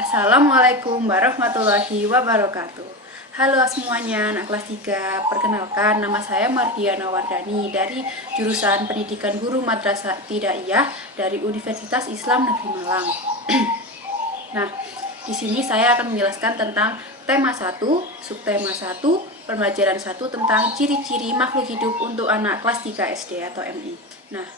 Assalamualaikum warahmatullahi wabarakatuh. Halo semuanya, anak kelas 3. Perkenalkan, nama saya Mardiana Wardani dari jurusan Pendidikan Guru Madrasah Ibtidaiyah dari Universitas Islam Negeri Malang. Nah, di sini saya akan menjelaskan tentang tema 1, subtema 1, pembelajaran 1 tentang ciri-ciri makhluk hidup untuk anak kelas 3 SD atau MI. Nah,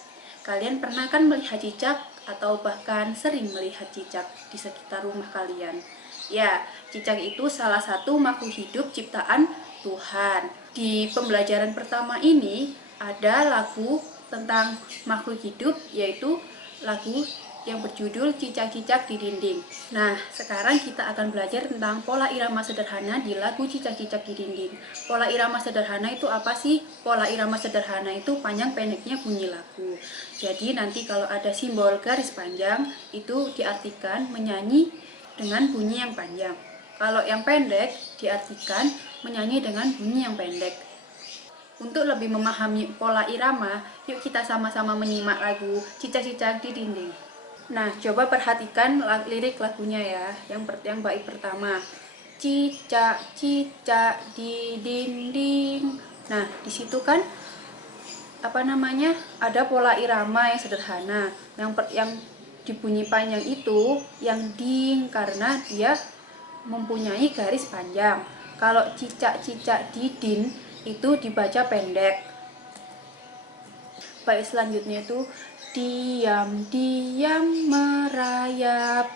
kalian pernah kan melihat cicak atau bahkan sering melihat cicak di sekitar rumah kalian? Ya, cicak itu salah satu makhluk hidup ciptaan Tuhan. Di pembelajaran pertama ini ada lagu tentang makhluk hidup, yaitu lagu yang berjudul Cicak-Cicak di Dinding. Nah, sekarang kita akan belajar tentang pola irama sederhana di lagu Cicak-Cicak di Dinding. Pola irama sederhana itu apa sih? Pola irama sederhana itu panjang pendeknya bunyi lagu. Jadi nanti kalau ada simbol garis panjang, itu diartikan menyanyi dengan bunyi yang panjang. Kalau yang pendek diartikan menyanyi dengan bunyi yang pendek. Untuk lebih memahami pola irama, yuk kita sama-sama menyimak lagu Cicak-Cicak di Dinding. Nah, coba perhatikan lirik lagunya ya. Yang bait pertama, cicak-cicak di dinding. Nah, di situ kan ada pola irama yang sederhana. Yang dibunyi panjang itu yang ding karena dia mempunyai garis panjang. Kalau cicak-cicak di din itu dibaca pendek. Bait selanjutnya itu diam-diam merayap,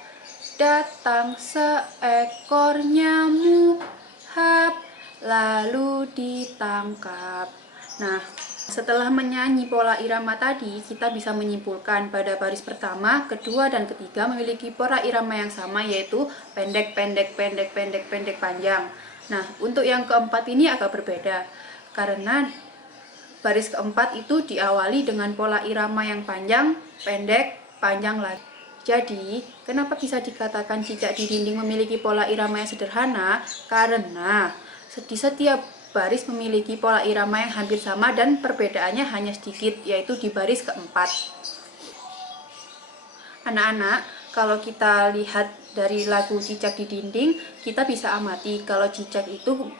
datang seekor nyamuk, hap, lalu ditangkap. Nah, setelah menyanyi pola irama tadi, kita bisa menyimpulkan pada baris pertama, kedua, dan ketiga memiliki pola irama yang sama, yaitu pendek, pendek, pendek, pendek, pendek, panjang. Nah, untuk yang keempat ini agak berbeda, karena baris keempat itu diawali dengan pola irama yang panjang, pendek, panjang lagi. Jadi, kenapa bisa dikatakan cicak di dinding memiliki pola irama yang sederhana? Karena di setiap baris memiliki pola irama yang hampir sama dan perbedaannya hanya sedikit, yaitu di baris keempat. Anak-anak, kalau kita lihat dari lagu Cicak di Dinding, kita bisa amati kalau cicak itu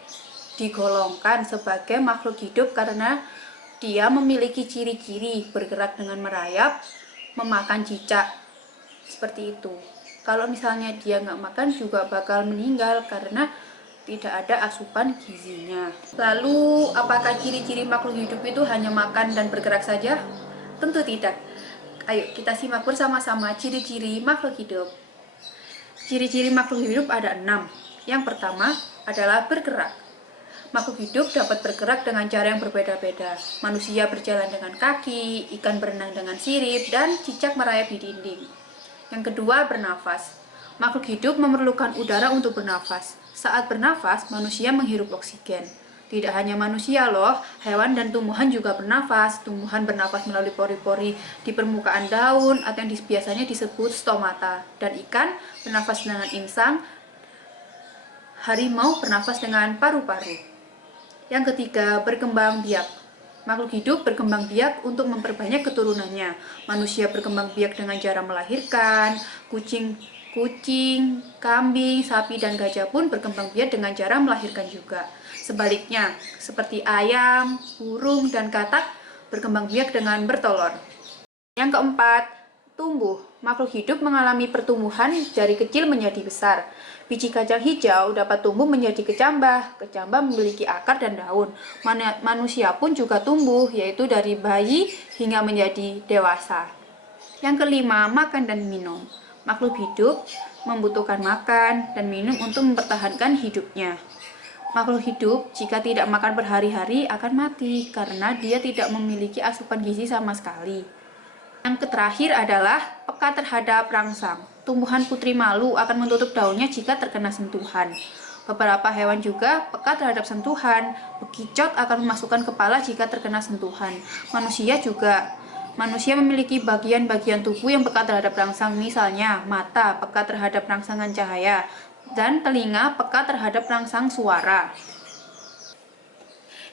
digolongkan sebagai makhluk hidup karena dia memiliki ciri-ciri bergerak dengan merayap, memakan cicak, seperti itu. Kalau misalnya dia nggak makan juga bakal meninggal karena tidak ada asupan gizinya. Lalu, apakah ciri-ciri makhluk hidup itu hanya makan dan bergerak saja? Tentu tidak. Ayo kita simak bersama-sama ciri-ciri makhluk hidup. Ciri-ciri makhluk hidup ada 6. Yang pertama adalah bergerak. Makhluk hidup dapat bergerak dengan cara yang berbeda-beda. Manusia berjalan dengan kaki, ikan berenang dengan sirip, dan cicak merayap di dinding. Yang kedua, bernafas. Makhluk hidup memerlukan udara untuk bernafas. Saat bernafas, manusia menghirup oksigen. Tidak hanya manusia loh, hewan dan tumbuhan juga bernafas. Tumbuhan bernafas melalui pori-pori di permukaan daun atau yang biasanya disebut stomata. Dan ikan bernafas dengan insang. Harimau bernafas dengan paru-paru. Yang ketiga, berkembang biak. Makhluk hidup berkembang biak untuk memperbanyak keturunannya. Manusia berkembang biak dengan cara melahirkan. Kucing, kambing, sapi, dan gajah pun berkembang biak dengan cara melahirkan juga. Sebaliknya, seperti ayam, burung, dan katak berkembang biak dengan bertelur. Yang keempat, tumbuh. Makhluk hidup mengalami pertumbuhan dari kecil menjadi besar. Biji kacang hijau dapat tumbuh menjadi kecambah. Kecambah memiliki akar dan daun. Manusia pun juga tumbuh, yaitu dari bayi hingga menjadi dewasa. Yang kelima, makan dan minum. Makhluk hidup membutuhkan makan dan minum untuk mempertahankan hidupnya. Makhluk hidup jika tidak makan berhari-hari akan mati karena dia tidak memiliki asupan gizi sama sekali. Yang terakhir adalah peka terhadap rangsang. Tumbuhan putri malu akan menutup daunnya jika terkena sentuhan. Beberapa hewan juga peka terhadap sentuhan. Bekicot akan memasukkan kepala jika terkena sentuhan. Manusia memiliki bagian-bagian tubuh yang peka terhadap rangsang, misalnya mata peka terhadap rangsangan cahaya dan telinga peka terhadap rangsang suara.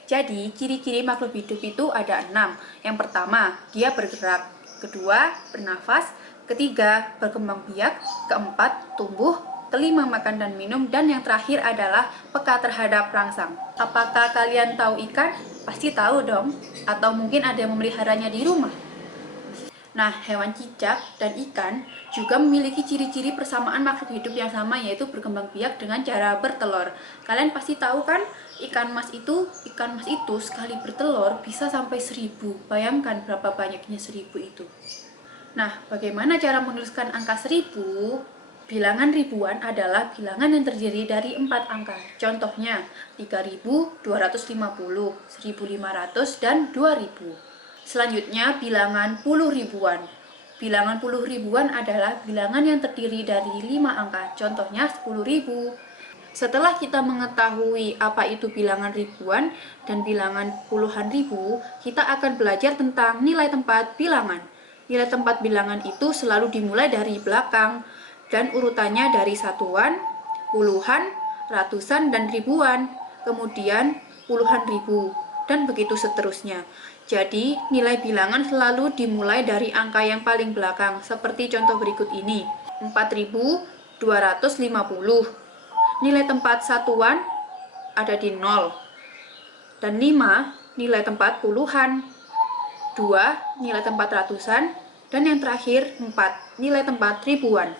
Jadi, ciri-ciri makhluk hidup itu ada 6. Yang pertama, dia bergerak. Kedua, bernafas. Ketiga, berkembang biak. Keempat, tumbuh. kelima makan dan minum, dan yang terakhir adalah peka terhadap rangsang. Apakah kalian tahu ikan? Pasti tahu dong. Atau mungkin ada yang memeliharanya di rumah. Nah, hewan cicak dan ikan juga memiliki ciri-ciri persamaan makhluk hidup yang sama, yaitu berkembang biak dengan cara bertelur. Kalian pasti tahu kan, ikan mas itu sekali bertelur bisa sampai 1000. Bayangkan berapa banyaknya 1000 itu. Nah, bagaimana cara menuliskan angka 1000? Bilangan ribuan adalah bilangan yang terdiri dari 4 angka. Contohnya, 3250, 1500, dan 2000. Selanjutnya, bilangan puluh ribuan. Bilangan puluh ribuan adalah bilangan yang terdiri dari 5 angka. Contohnya 10.000. Setelah kita mengetahui apa itu bilangan ribuan dan bilangan puluhan ribu, kita akan belajar tentang nilai tempat bilangan. Nilai tempat bilangan itu selalu dimulai dari belakang dan urutannya dari satuan, puluhan, ratusan, dan ribuan. Kemudian puluhan ribu dan begitu seterusnya. Jadi, nilai bilangan selalu dimulai dari angka yang paling belakang, seperti contoh berikut ini. 4250. Nilai tempat satuan ada di 0. Dan 5, nilai tempat puluhan. 2, nilai tempat ratusan. Dan yang terakhir, 4, nilai tempat ribuan.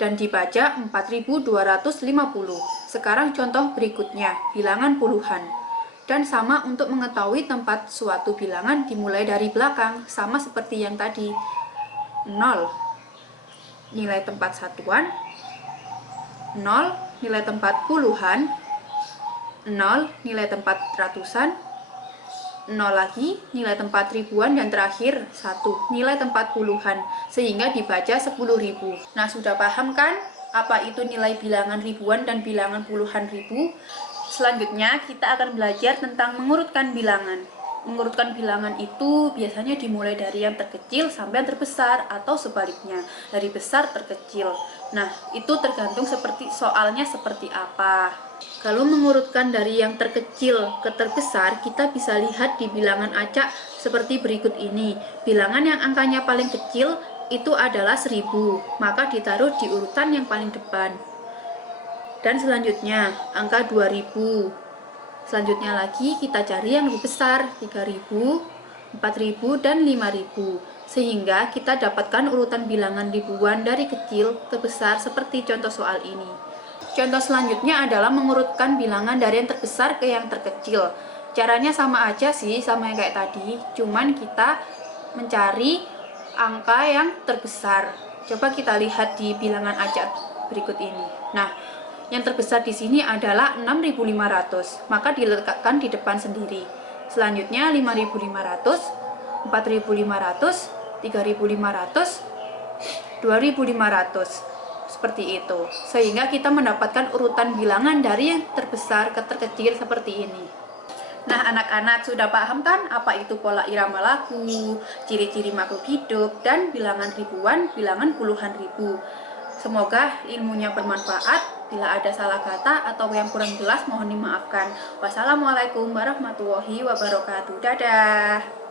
Dan dibaca 4250. Sekarang contoh berikutnya, bilangan puluhan. Dan sama untuk mengetahui tempat suatu bilangan dimulai dari belakang, sama seperti yang tadi. 0, nilai tempat satuan. 0, nilai tempat puluhan. 0, nilai tempat ratusan. 0 lagi, nilai tempat ribuan, dan terakhir 1, nilai tempat puluhan, sehingga dibaca 10.000. Nah, sudah paham kan apa itu nilai bilangan ribuan dan bilangan puluhan ribu? Selanjutnya, kita akan belajar tentang mengurutkan bilangan. Mengurutkan bilangan itu biasanya dimulai dari yang terkecil sampai yang terbesar, atau sebaliknya, dari besar terkecil. Nah, itu tergantung soalnya seperti apa. Kalau mengurutkan dari yang terkecil ke terbesar, kita bisa lihat di bilangan acak seperti berikut ini. Bilangan yang angkanya paling kecil itu adalah 1000, maka ditaruh di urutan yang paling depan. Dan selanjutnya, angka 2000. Selanjutnya lagi, kita cari yang lebih besar, 3000, 4000, dan 5000. Sehingga kita dapatkan urutan bilangan ribuan dari kecil ke besar seperti contoh soal ini. Contoh selanjutnya adalah mengurutkan bilangan dari yang terbesar ke yang terkecil. Caranya sama aja sih, sama yang kayak tadi. Cuman kita mencari angka yang terbesar. Coba kita lihat di bilangan acak berikut ini. Nah, yang terbesar di sini adalah 6.500, maka diletakkan di depan sendiri. Selanjutnya 5.500, 4.500, 3.500, 2.500. Seperti itu. Sehingga kita mendapatkan urutan bilangan dari yang terbesar ke terkecil seperti ini. Nah, anak-anak sudah paham kan apa itu pola irama lagu, ciri-ciri makhluk hidup, dan bilangan ribuan, bilangan puluhan ribu. Semoga ilmunya bermanfaat. Bila ada salah kata atau yang kurang jelas mohon dimaafkan. Wassalamualaikum warahmatullahi wabarakatuh. Dadah.